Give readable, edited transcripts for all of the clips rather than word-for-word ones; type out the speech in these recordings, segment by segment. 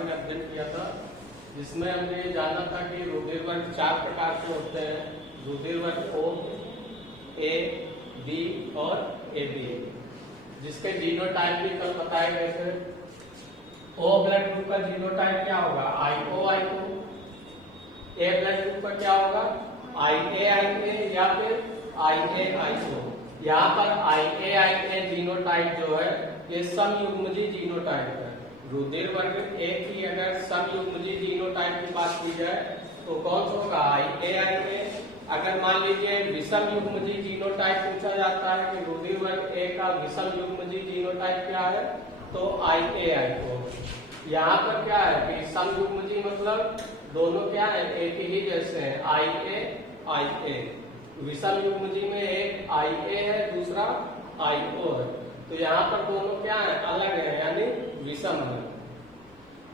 बारे में अध्ययन किया था, जिसमें हमने ये जाना था कि रुधिर वर्ग 4 प्रकार के होते हैं। रुधिर वर्ग O, A, B और AB, जिसके जीनोटाइप भी कल बताए गए थे। O ब्लड ग्रुप का जीनोटाइप क्या होगा? IO। A ब्लड ग्रुप का क्या होगा? IA या फिर IA। यहाँ पर IA जीनोटाइप जो है ये समयुग्मजी जीनोटाइप है। रुधिर वर्ग A की अगर समयुग्मजी जीनोटाइप की बात की जाए तो कौन सा होगा? IA। अगर मान लीजिए विषम युग्मजी जीनोटाइप पूछा जाता है कि रुधिर वर्ग A का विषम युग्मजी जीनोटाइप क्या है, तो IA। यहाँ पर क्या है कि समयुग्मजी मतलब दोनों क्या है? एक ही जैसे हैं, IA। विषम युग्मजी में एक IA है, दूसरा IO है, तो यहाँ पर दोनों क्या है? अलग है, यानी विषम है।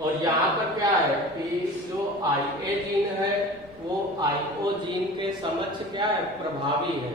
और यहाँ पर क्या है कि जो IA जीन है वो IO जीन के समक्ष क्या है? प्रभावी है,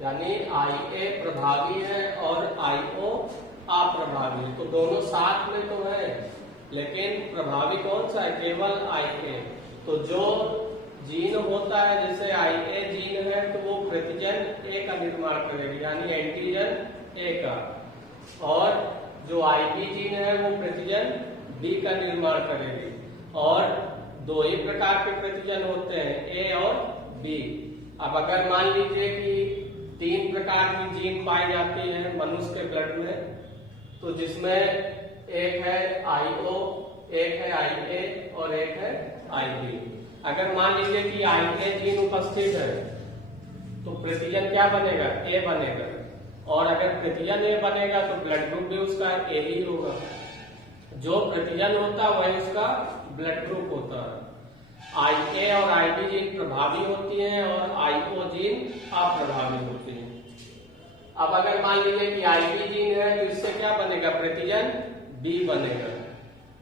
यानी IA प्रभावी है और IO अप्रभावी है। तो दोनों साथ में तो है, लेकिन प्रभावी कौन सा है? केवल IA। तो जो जीन होता है जैसे IA जीन है तो वो प्रतिजन A का निर्माण करेगी, यानी एंटीजन A का, और जो IB जीन है वो प्रतिजन B का निर्माण करेगी। और दो ही प्रकार के प्रतिजन होते हैं, A और B। अब अगर मान लीजिए कि 3 प्रकार की जीन पाई जाती है मनुष्य के ब्लड में, तो जिसमें एक है IO, एक है IA और एक है IB। अगर मान लीजिए कि IA जीन उपस्थित है तो प्रतिजन क्या बनेगा? A बनेगा। और अगर प्रतिजन A बनेगा तो ब्लड ग्रुप भी उसका A ही होगा। जो प्रतिजन होता है वही उसका ब्लड ग्रुप होता है। IA और IB जीन प्रभावी होती हैं और IO जीन अप्रभावी होती है। अब अगर मान लीजिए कि IB जीन है तो इससे क्या बनेगा? प्रतिजन B बनेगा।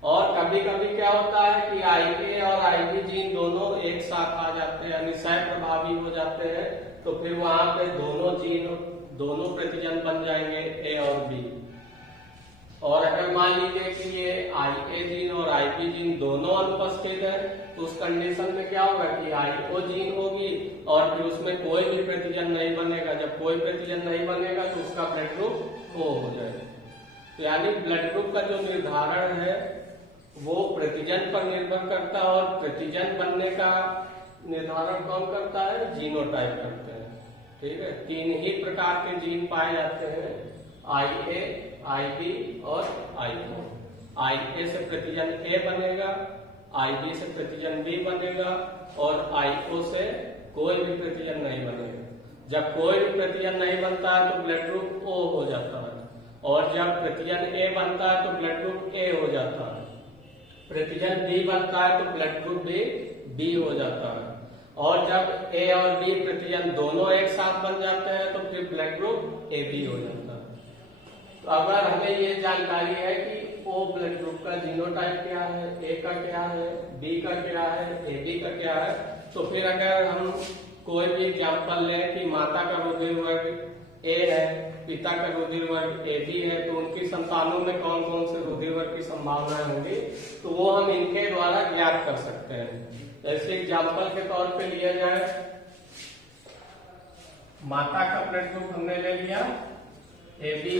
और कभी कभी क्या होता है कि IA और IB जीन दोनों एक साथ आ जाते हैं, यानी सह प्रभावी हो जाते हैं, तो फिर वहां पे दोनों प्रतिजन बन जाएंगे A और B। और अगर मान लीजिए कि ये IA जीन और IB जीन दोनों अनुपस्थित है तो उस कंडीशन में क्या होगा कि IO जीन होगी और फिर उसमें कोई भी प्रतिजन नहीं बनेगा। जब कोई प्रतिजन नहीं बनेगा तो उसका ब्लड ग्रुप O हो जाएगा। तो यानी ब्लड ग्रुप का जो निर्धारण है वो प्रतिजन पर निर्भर करता है, और प्रतिजन बनने का निर्धारण कौन करता है? जीनोटाइप करते हैं। ठीक है, 3 ही प्रकार के जीन पाए जाते हैं, IA, IB और IO। IA से प्रतिजन A बनेगा, IB से प्रतिजन B बनेगा और IO से कोई भी प्रतिजन नहीं बनेगा। जब कोई भी प्रतिजन नहीं बनता है तो ब्लड ग्रुप O हो जाता है, और जब प्रतिजन A बनता है तो ब्लड ग्रुप A हो जाता है। प्रतिजन B बनता है तो ब्लड ग्रुप भी B हो जाता है। और जब A और B प्रतिजन दोनों एक साथ बन जाते हैं तो फिर ब्लड ग्रुप AB हो जाता है। तो अगर हमें ये जानकारी है कि O ब्लड ग्रुप का जीनोटाइप क्या है, A का क्या है, B का क्या है, AB का क्या है, तो फिर अगर हम कोई भी एग्जाम्पल लें कि माता का रुधिर वर्ग A है, पिता का रुधिर वर्ग AB है, तो उनकी संतानों में कौन कौन से रुधिर वर्ग की संभावनाएं होंगी, तो वो हम इनके द्वारा ज्ञात कर सकते हैं। जैसे एग्जाम्पल के तौर पे लिया जाए, माता का ब्लड ग्रुप हमने ले लिया AB।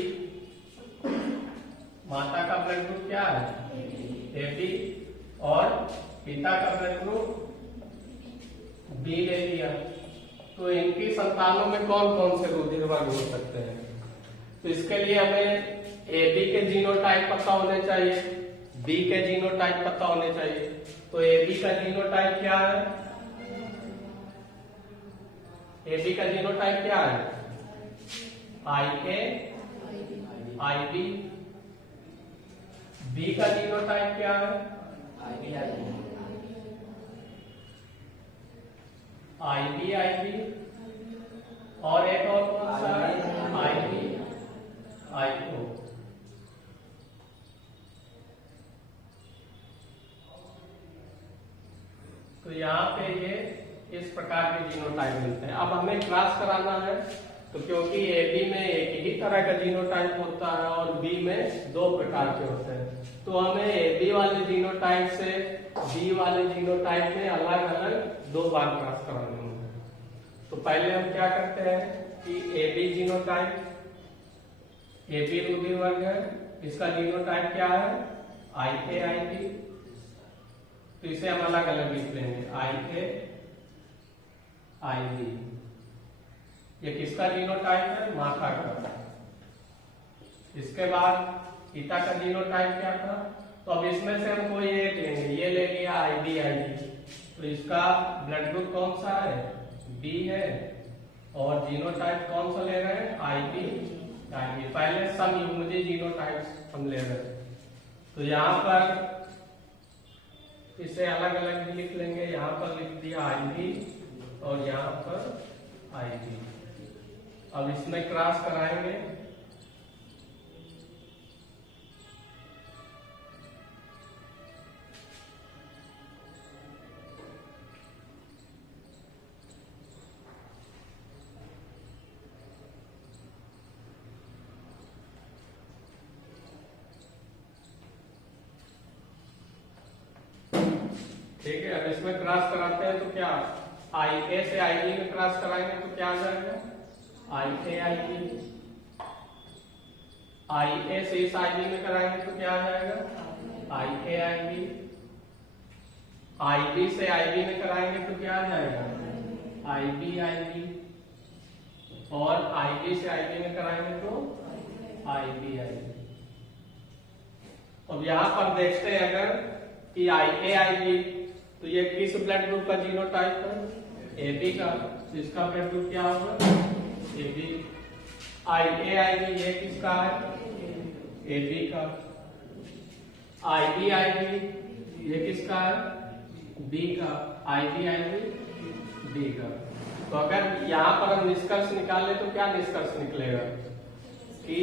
माता का ब्लड ग्रुप क्या है? AB। और पिता का ब्लड ग्रुप B ले लिया, तो इनकी संतानों में कौन कौन से रुधिर वर्ग हो सकते हैं? तो इसके लिए हमें AB के जीनोटाइप पता होने चाहिए, B के जीनोटाइप पता होने चाहिए। तो AB का जीनोटाइप क्या है? AB का जीनोटाइप क्या है? IA, IB। B का जीनोटाइप क्या है? IB, IB। और एक और कौन सा है? IB, IO। तो यहाँ पे ये इस प्रकार के जीनोटाइप मिलते हैं। अब हमें क्लास कराना है, तो क्योंकि AB में एक ही तरह का जीनोटाइप होता है और B में 2 प्रकार के होते हैं, तो हमें AB वाले वाले जीनोटाइप से बी वाले जीनोटाइप में अलग अलग 2 बार क्रॉस कराने होंगे। तो पहले हम क्या करते हैं कि A B genotype, A B रुधिर वर्ग है, इसका जीनोटाइप क्या है आई ए आई बी। तो इसे हम अलग अलग लिख लेंगे आई ए आई बी। ये किसका जीनोटाइप है माता का। इसके बाद पिता का जीनोटाइप क्या था, तो अब इसमें से हम कोई एक लेंगे, ये ले लिया आई बी आई बी। तो इसका ब्लड ग्रुप कौन सा है बी है और जीनोटाइप कौन सा ले रहे हैं आई बी आई बी। पहले सम युग्मजीय जीनोटाइप हम ले रहे हैं। तो यहाँ पर इसे अलग अलग भी लिख लेंगे, यहाँ पर लिख दिया आई बी और यहाँ पर आई बी। अब इसमें क्रॉस कराएंगे, ठीक है। अब इसमें क्रॉस कराते हैं तो क्या आई ए से आई बी में क्रॉस कराएंगे तो क्या आ जाएगा आई ए आई बी। आई ए से इस आई बी में कराएंगे तो क्या आ जाएगा आई ए आई बी। आई बी से आई बी में कराएंगे तो क्या आ जाएगा आई बी आई बी। और आई बी से आई बी में कराएंगे तो आई बी आई बी। अब यहां पर देखते हैं अगर कि आई ए आई बी, तो ये किस ब्लड ग्रुप का जीनोटाइप है ए बी का। तो इसका ब्लड ग्रुप क्या होगा A B. I A I B ये किसका है ए बी का। आई बी आई बी ये किसका है बी का। आई बी आई बी बी का। तो अगर यहाँ पर हम निष्कर्ष निकाले तो क्या निष्कर्ष निकलेगा कि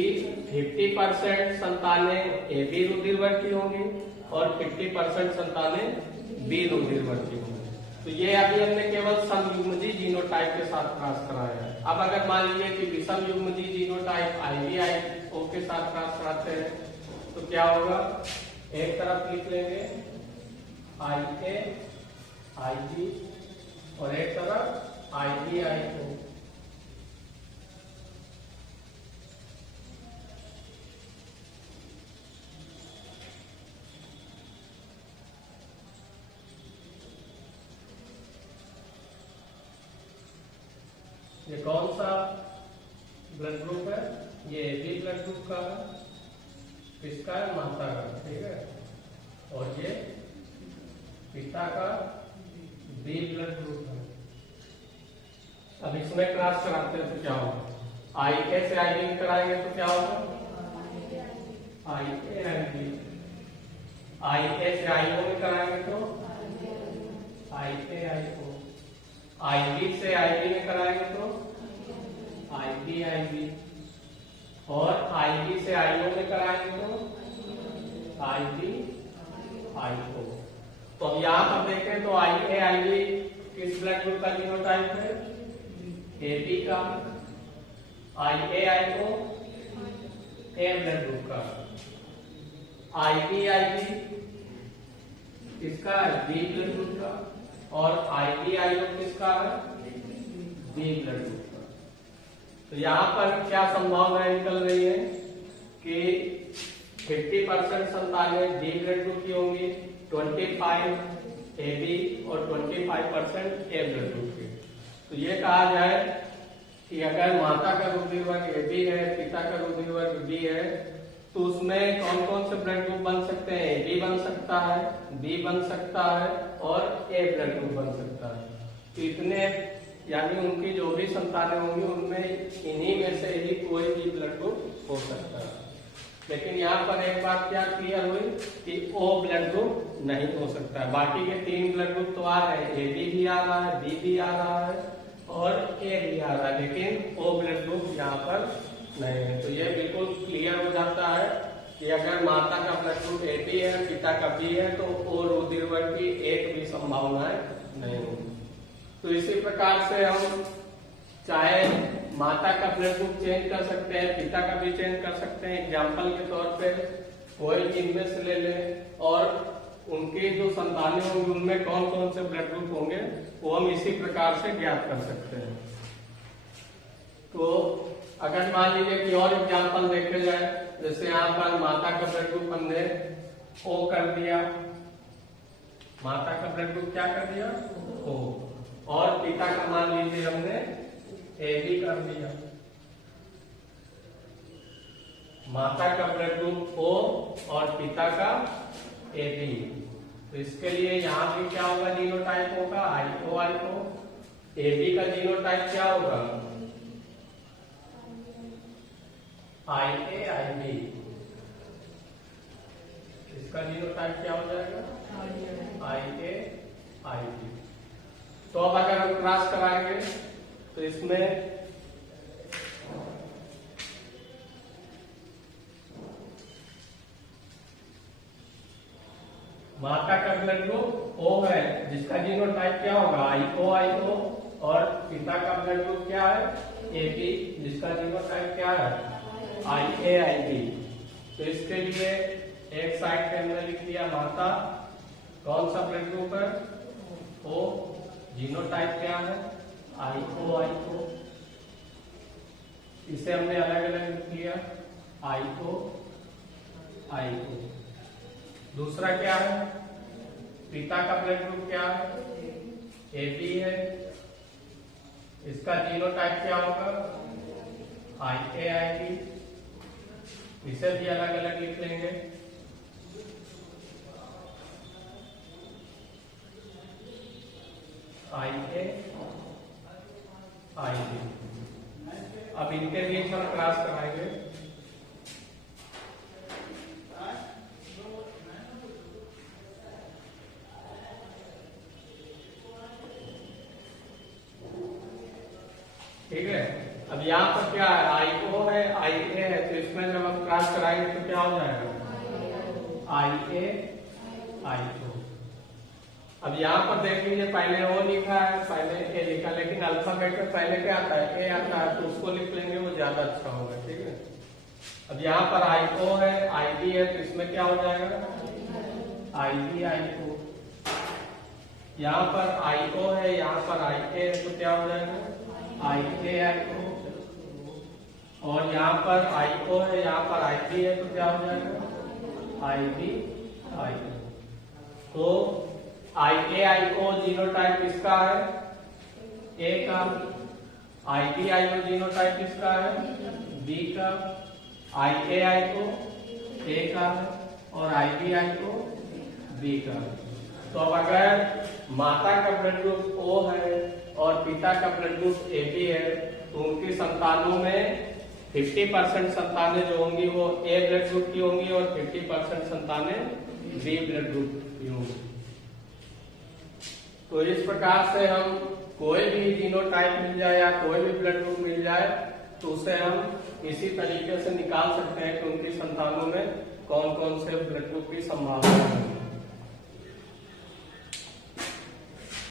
50% संतानें ए बी रुधिर वर्ग की होंगी और 50% संतानें बी रुधिर वर्ग की होंगी। तो ये अभी हमने केवल समयुग्मजीय जीनोटाइप के साथ क्रॉस कराया है। अब अगर मान लीजिए कि विषम युग्मजीय जीनोटाइप आई बी आई ओ के साथ क्रॉस कराते हैं तो क्या होगा, एक तरफ लिख लेंगे आई ए आई बी और एक तरफ आई बी आई ओ। ये कौन सा ब्लड ग्रुप है, ये ए बी ब्लड ग्रुप का है, किसका है माता का, ठीक है। और ये पिता का बी ब्लड ग्रुप है। अब इसमें क्रॉस कराते हैं तो क्या होगा, आई ए से आई बी कराएंगे तो क्या होगा आई ए आई बी। आई ए से आई ओ में कराएंगे तो आई ए आई ओ। आई बी से आई बी में कराएंगे तो आई बी आई बी। और आई बी से आई ओ में कराएंगे तो आई बी आई ओ। तो अब यहाँ पर देखें तो आई ए आई बी किस ब्लड ग्रुप का जीनोटाइप है ए बी का। आई ए आई ओ ए ब्लड ग्रुप का। आई बी किसका है बी ब्लड ग्रुप का। और आई बी आई ओ किसका है बी ब्लड ग्रुप का। तो यहाँ पर क्या संभावनाएं निकल रही है कि 50% संतानें बी ब्लड ग्रुप की होंगी, 25 ए बी और 25% ए ब्लड ग्रुप की। तो ये कहा जाए कि अगर माता का रुधिर वर्ग ए बी है, पिता का रुधिर वर्ग बी है, तो उसमें कौन कौन से ब्लड ग्रुप बन सकते हैं, ए बी बन सकता है, बी बन सकता है और ए ब्लड ग्रुप बन सकता है। तो इतने यानी उनकी जो भी संतानें होंगी उनमें इन्हीं में से ही कोई भी ब्लड ग्रुप हो सकता है। लेकिन यहाँ पर एक बात क्या क्लियर हुई कि ओ ब्लड ग्रुप नहीं हो सकता है। बाकी के 3 ब्लड ग्रुप तो आ रहे हैं, ए बी भी आ रहा है, बी भी आ रहा है और ए भी आ रहा है, लेकिन ओ ब्लड ग्रुप यहाँ पर नहीं है। तो ये बिल्कुल क्लियर हो जाता है कि अगर माता का ब्लड ग्रुप ए बी है, पिता का बी है, तो ओ रुधिर वर्ग की एक भी संभावनाएं नहीं होगी। तो इसी प्रकार से हम चाहे माता का ब्लड ग्रुप चेंज कर सकते हैं, पिता का भी चेंज कर सकते हैं। एग्जाम्पल के तौर पे कोई इनमें से ले लें और उनके जो संतानें होंगी उनमें कौन कौन से ब्लड ग्रुप होंगे वो हम इसी प्रकार से ज्ञात कर सकते हैं। तो अगर मान लीजिए कि और एग्जाम्पल देखे जाए, जैसे यहाँ पर माता का ब्लड ग्रुप हमने O कर दिया, माता का ब्लड ग्रुप क्या कर दिया O, और पिता का मान लीजिए हमने AB कर दिया। माता का ब्लड ग्रुप O और पिता का AB, तो इसके लिए यहाँ भी क्या होगा, जीनोटाइप होगा IO। AB का जीनोटाइप क्या होगा IA। इसका जीनोटाइप क्या हो जाएगा IA। तो अब अगर हम क्रॉस कराएंगे तो इसमें माता का ब्लड ग्रुप O है जिसका जीनोटाइप क्या होगा IO, और पिता का ब्लड ग्रुप क्या है AB जिसका जीनोटाइप क्या है IA। तो इसके लिए एक साइड पे हमने लिख दिया माता, कौन सा ब्लड ग्रुप है O, जीनोटाइप क्या है IO। इसे हमने अलग अलग लिख लिया IO। दूसरा क्या है, पिता का ब्लड ग्रुप क्या है AB है, इसका जीनोटाइप क्या होगा IA। इसे भी अलग अलग लिख लेंगे। IA। अब इनके बीच हम क्रॉस कराएंगे। ठीक है, अब यहाँ पर क्या है IO है IA है, तो इसमें जब हम क्रॉस कराएंगे तो क्या हो जाएगा IO। अब यहाँ पर देख लीजिए पहले O लिखा है, पहले A लिखा, लेकिन अल्फाबेट में पहले क्या आता है A आता है, तो उसको लिख लेंगे, वो ज्यादा अच्छा होगा। ठीक है, अब यहाँ पर IO है IB है, तो इसमें क्या हो जाएगा IO। यहाँ पर IO है, यहाँ पर IA है, तो क्या हो जाएगा IO। और यहाँ पर IO है, यहाँ पर IB है, तो क्या हो जाएगा IB। तो IO जीनोटाइप किसका है A का, IO जीनोटाइप किसका है B का, IO A का है और IO B का। तो अब अगर माता का ब्लड ग्रुप O है और पिता का ब्लड ग्रुप AB है, तो उनकी संतानों में 50% संतानें जो होंगी वो A ब्लड ग्रुप की होंगी और 50% संतानें B ब्लड ग्रुप की होंगी। तो इस प्रकार से हम कोई भी जीनोटाइप मिल जाए या कोई भी ब्लड ग्रुप मिल जाए तो उसे हम इसी तरीके से निकाल सकते हैं कि उनकी संतानों में कौन कौन से ब्लड ग्रुप की संभावना है।